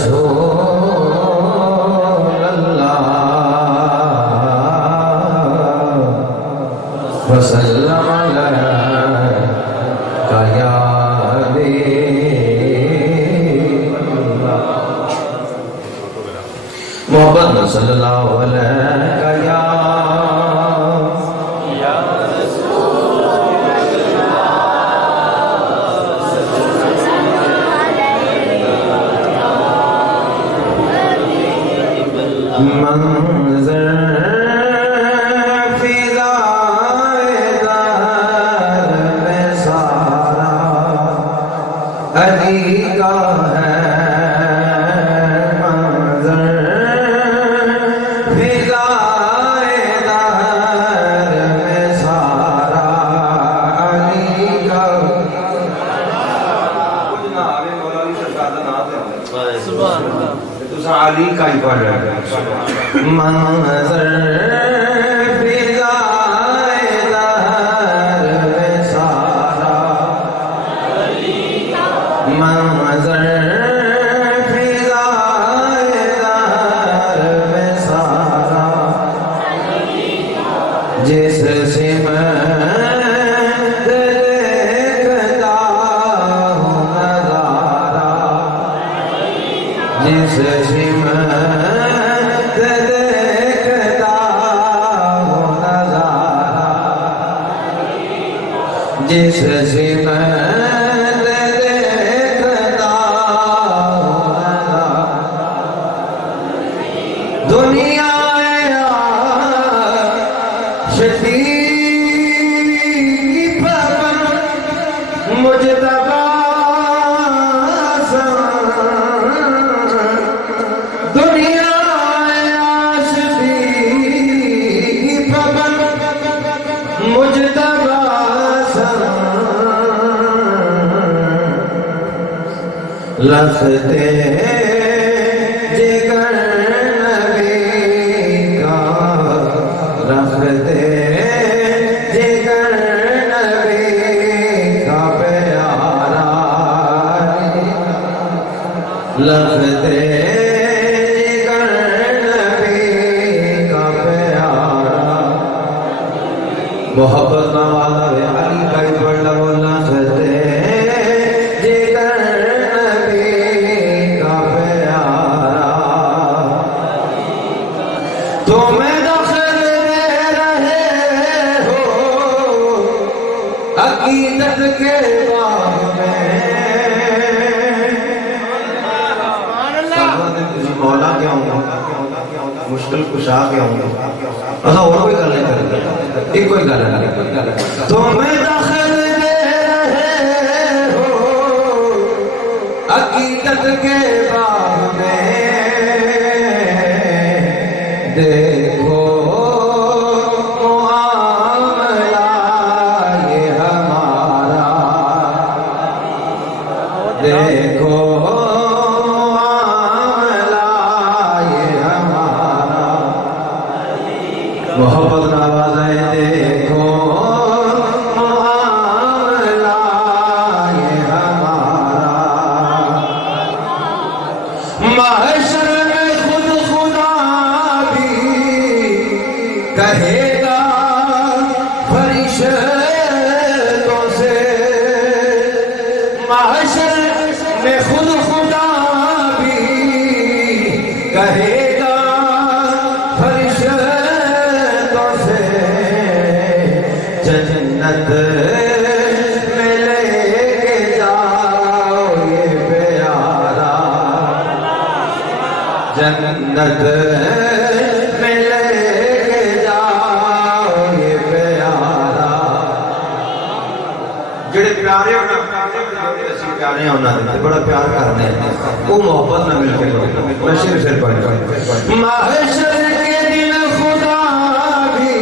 رسول اللہ وسلم علیک یا حبیب اللہ محمد صلی اللہ علیہ یا منظر فضائے در میں سارا علی کا ہے منظر فضائے در میں سارا علی کا سبحان اللہ علی کا ہی پڑھ رہا ہے منظر فضائے در میں سارا منظر فضائے در میں سارا جس سمت دیکھتا ہوں نظارہ جس سمت دیکھتا ہوں نظارہ جس سمت دیکھتا ہوں نظارہ دنیا عاشقی کی پابند مجتبی لختے جگر نبی کا رکھتے جگر نبی کا پیارا لختے جگر نبی کا پیارا محبت نوالا علی کا بڑا بولنا لختے تمہیں دخل دے رہے ہو عقیدت کے باغ میں مولا کیا ہوں مشکل کشا کیا ہوں ایسا اور کوئی گل نہیں کرے ایک کوئی گل نہیں تمہیں دخل دے رہے ہو عقیدت کے باغ میں دیکھو معاملہ یہ ہمارا دیکھو معاملہ یہ ہمارا محبت نوازیں دیکھو معاملہ یہ ہمارا محشر میں خود خدا کہے گا فرشتوں سے محشر میں خود خدا بھی کہے گا فرشتوں سے جنت میں لے کے جاؤ یہ پیارا جنت جڑے پیارے ہونا بڑا پیار کرنے وہ محبت نہ مل کے میں شیر پڑھ محشر کے دن خدا بھی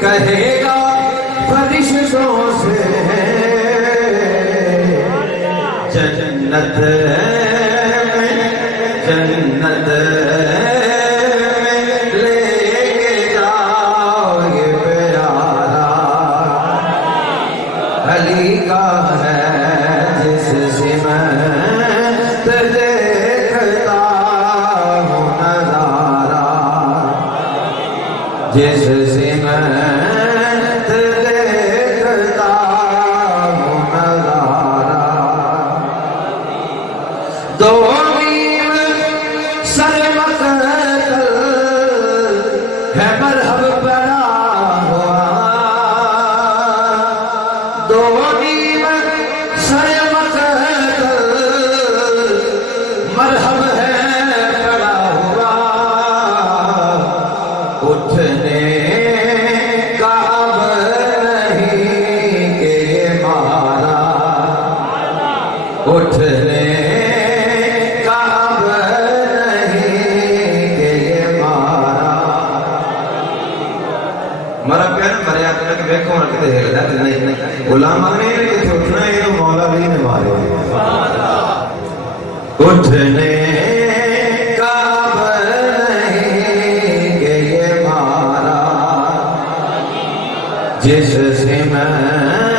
کہے گا فرشتوں سے جنت جنت لے کے جاؤ یہ پیارا علی کا ہے جس سمت اٹھنے کا اب نہیں کہ یہ مارا مرا پیار مریا کہ دیکھو اور کتے ہلدا تے نہیں غلام نے کہ اٹھنا ہے تو مولا علی نے مارے اٹھنے کا اب نہیں کہ یہ مارا جس سے میں